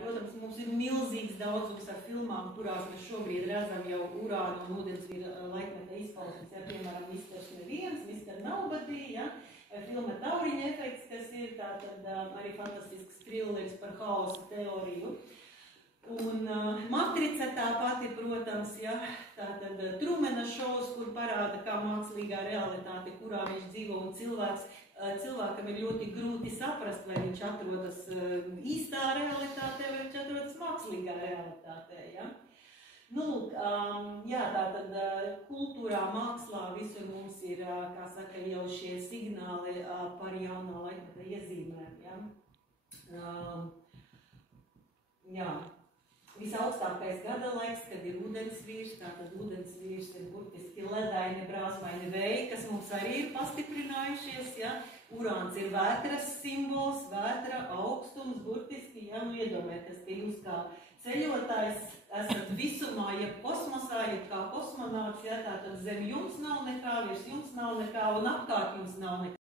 Protams, mums ir milzīgs daudzums ar filmām, kurās mēs šobrīd redzam jau urāna un ūdensvīra laikmeta izpausmes, ja, piemēram, Misters Neviens, Mister Nobody, ja, filma Tauriņa efekts, kas ir tātad arī fantastisks trilleris par haosa teoriju. Un Matrica tā pati, protams, ja, tātad Trumena šovs, kur parāda, kā mākslīgā realitāte, kurā viņš dzīvo, un cilvēkam ir ļoti grūti saprast, vai viņš atrodas īstā realitātē, vai viņš atrodas mākslīgā realitātē, ja. Nu, jā, tātad kultūrā, mākslā visur mums ir, kā saka, jau šie signāli par jaunā laikmeta iezīmēm, ja. Jā. Visaugstākais gada laiks, kad ir ūdensvīrs, tātad ūdensvīrs ir burtiski ledaini, brāzmaini vēji, kas mums arī ir pastiprinājušies, ja. Urāns ir vētras simbols, vētra, augstums, burtiski, ja, nu iedomājieties, ka jūs kā ceļotājs esat visumā, ja kosmosā, ja kā kosmonauts, ja, tātad zem jums nav nekā, virs jums nav nekā un apkārt jums nav nekā.